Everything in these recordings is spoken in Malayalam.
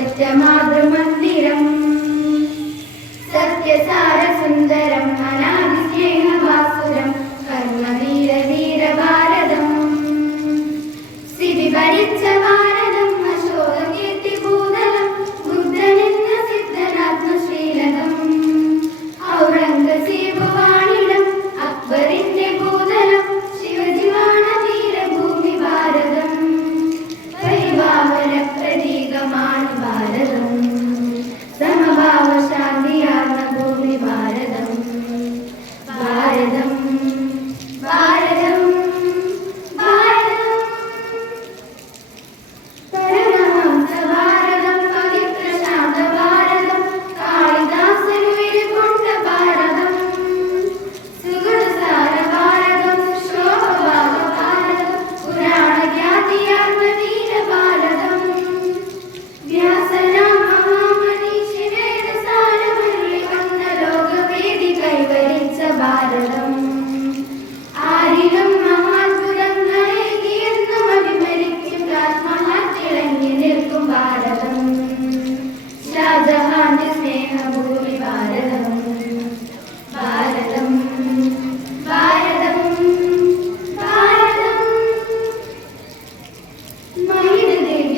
Çekçe madımın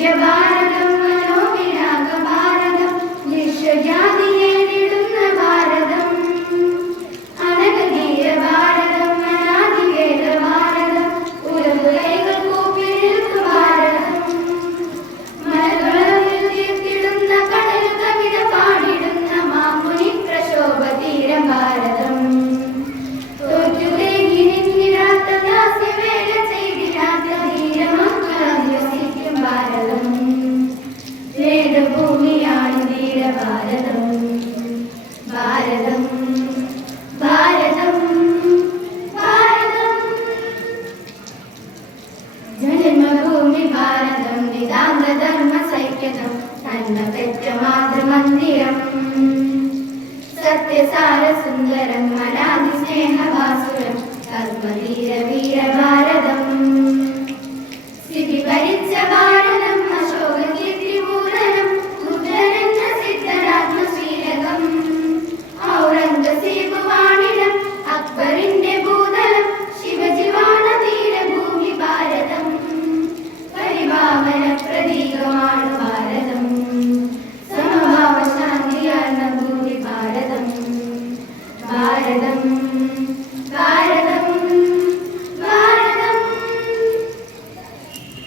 Тебе സത്യസാര സുന്ദരം അനാദി സ്നേഹവാസുരം കർമ്മധീര വീരഭാരതം